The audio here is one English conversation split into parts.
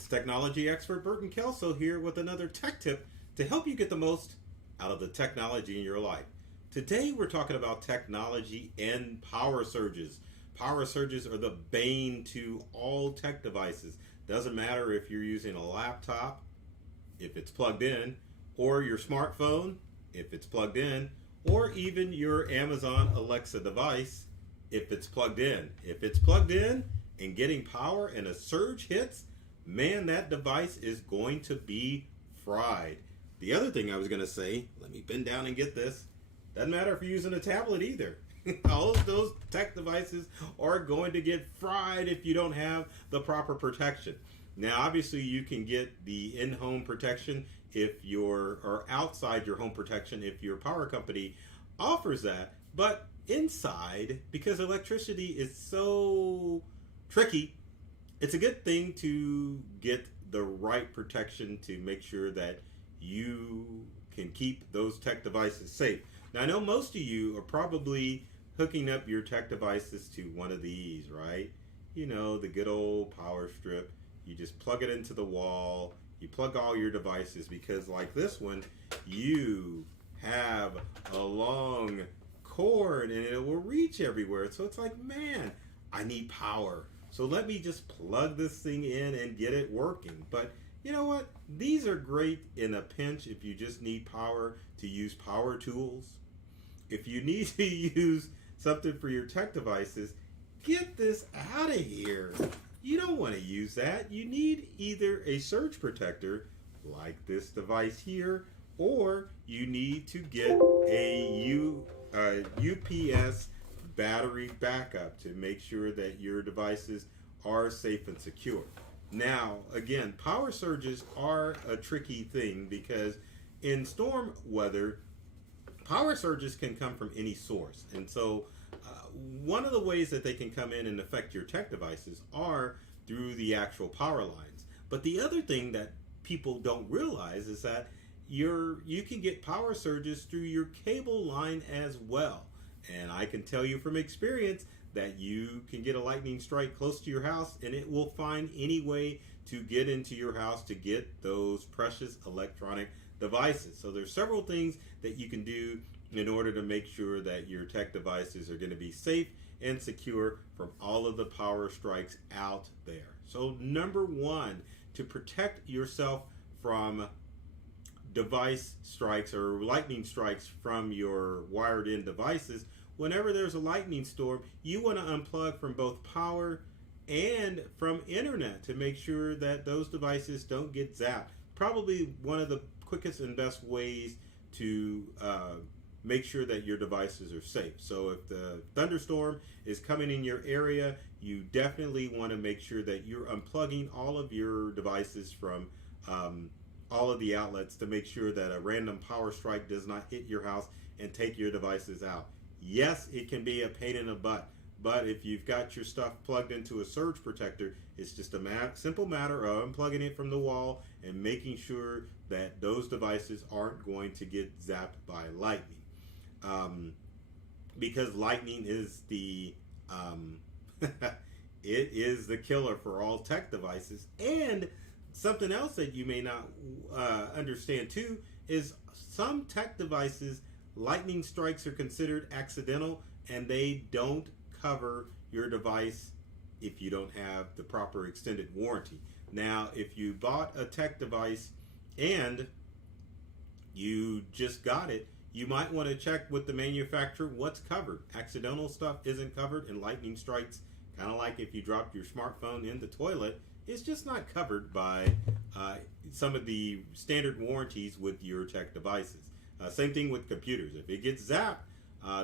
It's technology expert Burton Kelso here with another tech tip to help you get the most out of the technology in your life. Today we're talking about technology and power surges. Power surges are the bane to all tech devices. Doesn't matter if you're using a laptop, if it's plugged in, or your smartphone, if it's plugged in, or even your Amazon Alexa device, if it's plugged in. If it's plugged in and getting power and a surge hits, man, that device is going to be fried. The other thing I was going to say, let me bend down and get this. Doesn't matter if you're using a tablet either. All of those tech devices are going to get fried if you don't have the proper protection. Now, obviously, you can get the in-home protection or outside your home protection if your power company offers that. But inside, because electricity is so tricky, it's a good thing to get the right protection to make sure that you can keep those tech devices safe. Now, I know most of you are probably hooking up your tech devices to one of these, right? You know, the good old power strip. You just plug it into the wall. You plug all your devices because, like this one, you have a long cord and it will reach everywhere. So it's like, man, I need power. So let me just plug this thing in and get it working. But you know what? These are great in a pinch if you just need power to use power tools. If you need to use something for your tech devices, get this out of here. You don't want to use that. You need either a surge protector like this device here, or you need to get a UPS battery backup to make sure that your devices are safe and secure. Now, again, power surges are a tricky thing because in storm weather, power surges can come from any source. And so one of the ways that they can come in and affect your tech devices are through the actual power lines. But the other thing that people don't realize is that you can get power surges through your cable line as well. And I can tell you from experience that you can get a lightning strike close to your house and it will find any way to get into your house to get those precious electronic devices. So there's several things that you can do in order to make sure that your tech devices are going to be safe and secure from all of the power strikes out there. So number one, to protect yourself from device strikes or lightning strikes from your wired in devices, whenever there's a lightning storm, you want to unplug from both power and from internet to make sure that those devices don't get zapped. Probably one of the quickest and best ways to make sure that your devices are safe. So if the thunderstorm is coming in your area, you definitely want to make sure that you're unplugging all of your devices from all of the outlets to make sure that a random power strike does not hit your house and take your devices out. Yes, it can be a pain in the butt, but if you've got your stuff plugged into a surge protector, it's just a simple matter of unplugging it from the wall and making sure that those devices aren't going to get zapped by lightning. Because lightning is the it is the killer for all tech devices. And something else that you may not understand too is some tech devices, lightning strikes are considered accidental and they don't cover your device if you don't have the proper extended warranty. Now, if you bought a tech device and you just got it, you might want to check with the manufacturer what's covered. Accidental stuff isn't covered, and lightning strikes, kind of like if you dropped your smartphone in the toilet, it's just not covered by some of the standard warranties with your tech devices. Same thing with computers. If it gets zapped,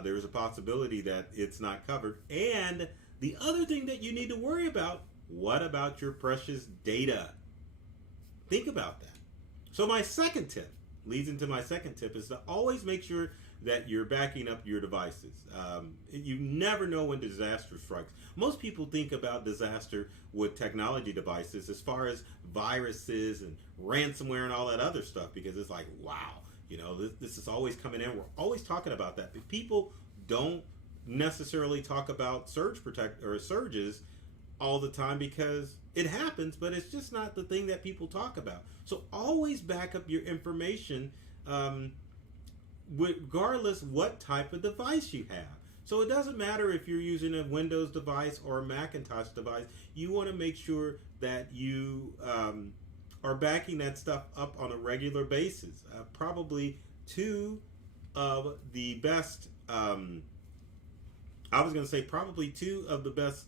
there's a possibility that it's not covered. And the other thing that you need to worry about, what about your precious data? Think about that. So my second tip leads into my second tip is to always make sure that you're backing up your devices. You never know when disaster strikes. Most people think about disaster with technology devices as far as viruses and ransomware and all that other stuff, because it's like, wow, you know, this is always coming in. We're always talking about that, but people don't necessarily talk about surges all the time because It happens, but it's just not the thing that people talk about. So always back up your information, regardless what type of device you have. So it doesn't matter if you're using a Windows device or a Macintosh device. You want to make sure that you are backing that stuff up on a regular basis. Probably two of the best, I was going to say probably two of the best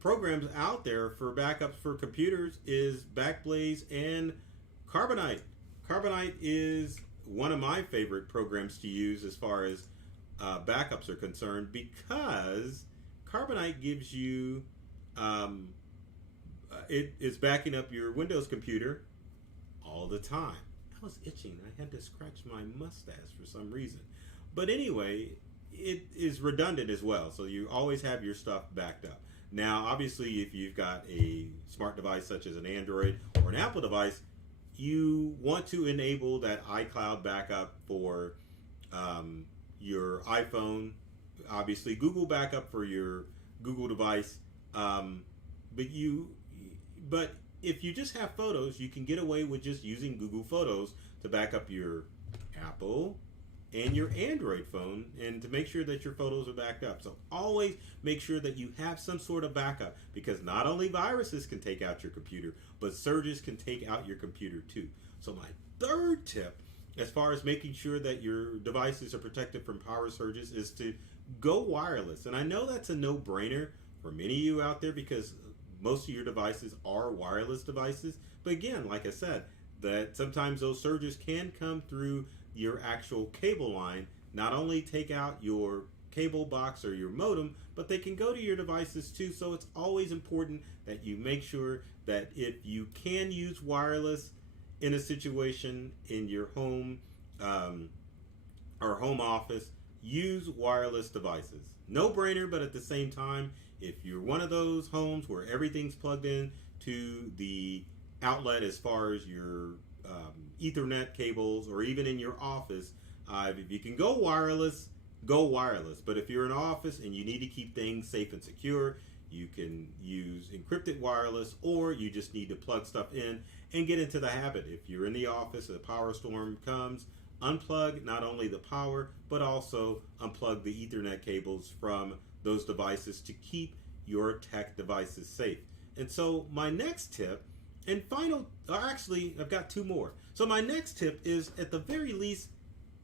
programs out there for backups for computers is Backblaze and Carbonite. Carbonite is one of my favorite programs to use as far as backups are concerned, because Carbonite gives you it is backing up your Windows computer all the time. I was itching. I had to scratch my mustache for some reason. But anyway, it is redundant as well, so you always have your stuff backed up. Now, obviously, if you've got a smart device such as an Android or an Apple device, you want to enable that iCloud backup for your iPhone. Obviously, Google backup for your Google device. But if you just have photos, you can get away with just using Google Photos to back up your Apple and your Android phone, and to make sure that your photos are backed up. So always make sure that you have some sort of backup, because not only viruses can take out your computer, but surges can take out your computer too. So my third tip, as far as making sure that your devices are protected from power surges, is to go wireless. And I know that's a no-brainer for many of you out there, because most of your devices are wireless devices. But again, like I said, that sometimes those surges can come through your actual cable line, not only take out your cable box or your modem, but they can go to your devices too. So it's always important that you make sure that if you can use wireless in a situation in your home or home office, use wireless devices. No brainer, but at the same time, if you're one of those homes where everything's plugged in to the outlet as far as your Ethernet cables, or even in your office, if you can go wireless, go wireless. But if you're in an office and you need to keep things safe and secure, you can use encrypted wireless, or you just need to plug stuff in and get into the habit. If you're in the office, a power storm comes, unplug not only the power, but also unplug the Ethernet cables from those devices to keep your tech devices safe. And so my next tip, and final, actually I've got two more. So my next tip is, at the very least,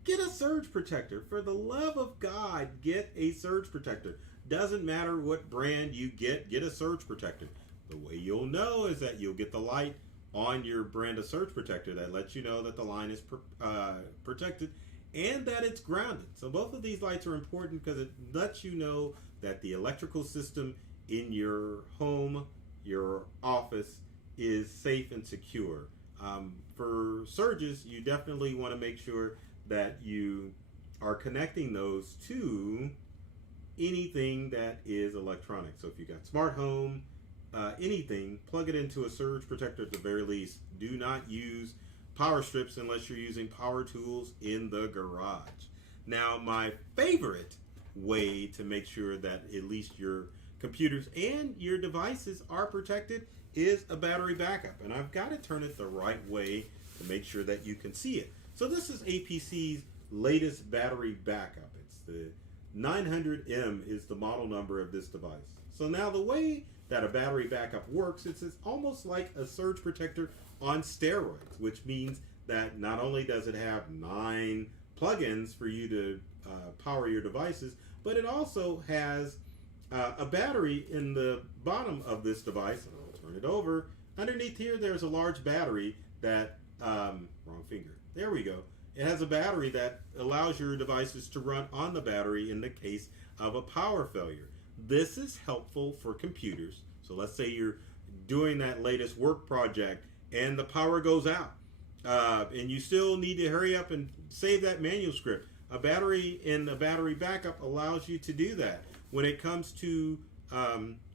get a surge protector. For the love of God, get a surge protector. Doesn't matter what brand you get a surge protector. The way you'll know is that you'll get the light on your brand of surge protector that lets you know that the line is protected and that it's grounded. So both of these lights are important, because it lets you know that the electrical system in your home, your office, is safe and secure. For surges, you definitely want to make sure that you are connecting those to anything that is electronic. So if you got smart home, anything, plug it into a surge protector at the very least. Do not use power strips unless you're using power tools in the garage. Now, my favorite way to make sure that at least your computers and your devices are protected is a battery backup. And I've got to turn it the right way to make sure that you can see it. So this is APC's latest battery backup. It's the 900M is the model number of this device. So now the way that a battery backup works, it's almost like a surge protector on steroids, which means that not only does it have 9 plugins for you to power your devices, but it also has a battery in the bottom of this device. I'll turn it over. Underneath here, there's a large battery that, wrong finger. There we go. It has a battery that allows your devices to run on the battery in the case of a power failure. This is helpful for computers. So let's say you're doing that latest work project and the power goes out, and you still need to hurry up and save that manuscript. A battery in a battery backup allows you to do that. When it comes to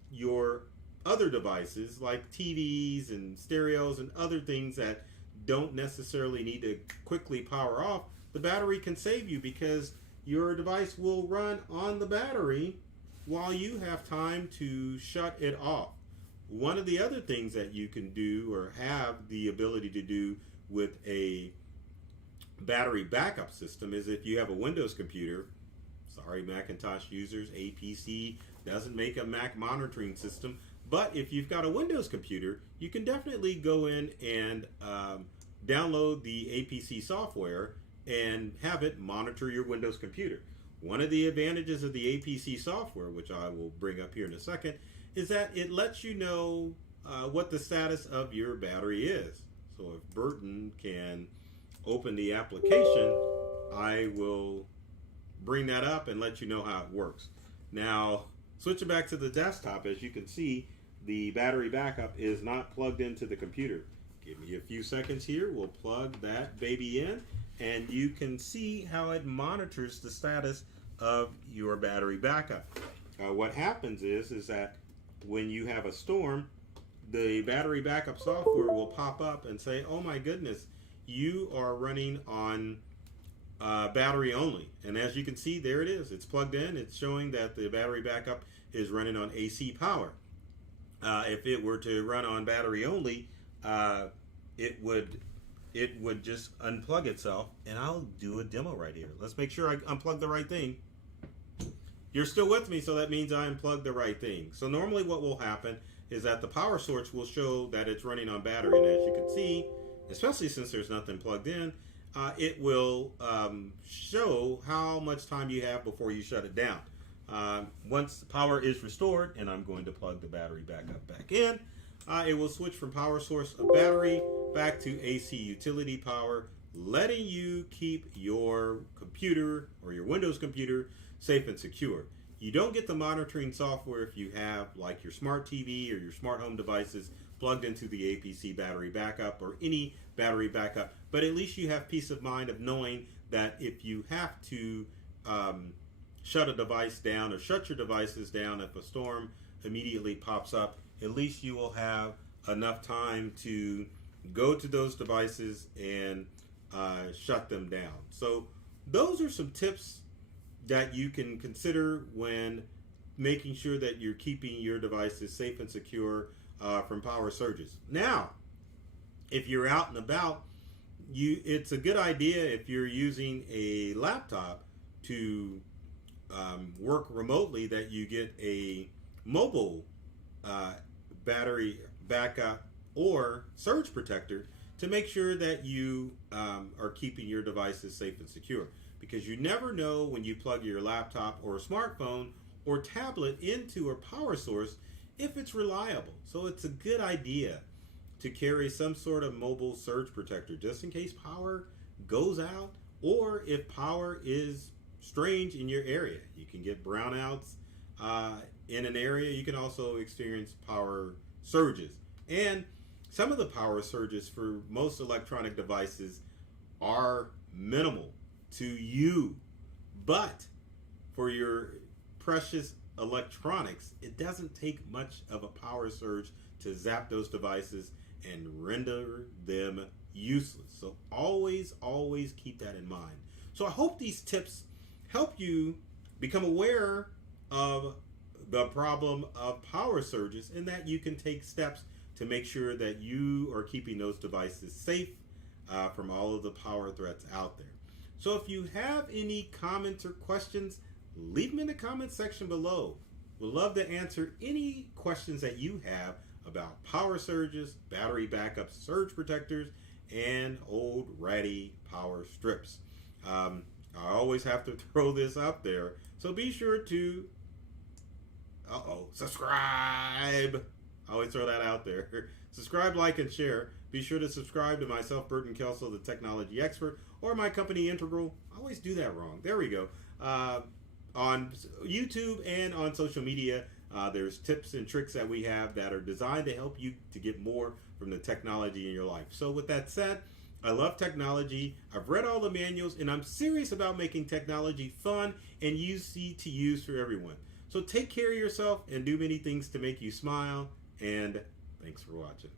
your other devices like TVs and stereos and other things that don't necessarily need to quickly power off, the battery can save you, because your device will run on the battery while you have time to shut it off. one of the other things that you can do or have the ability to do with a battery backup system is if you have a Windows computer. Sorry, Macintosh users, APC doesn't make a Mac monitoring system. But if you've got a Windows computer, you can definitely go in and download the APC software and have it monitor your Windows computer. One of the advantages of the APC software, which I will bring up here in a second, is that it lets you know what the status of your battery is. So if Burton can open the application, I will bring that up and let you know how it works. Now, switching back to the desktop, as you can see, the battery backup is not plugged into the computer. Give me a few seconds here. We'll plug that baby in, and you can see how it monitors the status of your battery backup. What happens is that when you have a storm, the battery backup software will pop up and say, oh my goodness, you are running on battery only. And as you can see, there it is. It's plugged in. It's showing that the battery backup is running on AC power. If it were to run on battery only, it would just unplug itself. And I'll do a demo right here. Let's make sure I unplug the right thing. You're still with me, so that means I unplugged the right thing. So normally what will happen is that the power source will show that it's running on battery. And as you can see, especially since there's nothing plugged in, it will show how much time you have before you shut it down. Once the power is restored, and I'm going to plug the battery back in, it will switch from power source of battery back to AC utility power, letting you keep your computer or your Windows computer safe and secure. You don't get the monitoring software if you have like your smart TV or your smart home devices plugged into the APC battery backup or any battery backup, but at least you have peace of mind of knowing that if you have to shut a device down or shut your devices down if a storm immediately pops up, at least you will have enough time to go to those devices and shut them down. So those are some tips that you can consider when making sure that you're keeping your devices safe and secure from power surges. Now, if you're out and about, it's a good idea if you're using a laptop to work remotely that you get a mobile battery backup or surge protector to make sure that you are keeping your devices safe and secure. Because you never know when you plug your laptop or a smartphone or tablet into a power source if it's reliable. So it's a good idea to carry some sort of mobile surge protector just in case power goes out, or if power is strange in your area. You can get brownouts in an area. You can also experience power surges. And some of the power surges for most electronic devices are minimal to you, but for your precious electronics, it doesn't take much of a power surge to zap those devices and render them useless. So always keep that in mind. So I hope these tips help you become aware of the problem of power surges and that you can take steps to make sure that you are keeping those devices safe from all of the power threats out there. So if you have any comments or questions, leave them in the comments section below. We'd love to answer any questions that you have about power surges, battery backup surge protectors, and old ratty power strips. I always have to throw this out there, so be sure to subscribe. I always throw that out there. Subscribe, like, and share. Be sure to subscribe to myself, Burton Kelso, the technology expert, or my company, Integral. I always do that wrong. There we go. On YouTube and on social media, there's tips and tricks that we have that are designed to help you to get more from the technology in your life. So with that said, I love technology. I've read all the manuals, and I'm serious about making technology fun and easy to use for everyone. So take care of yourself and do many things to make you smile. And thanks for watching.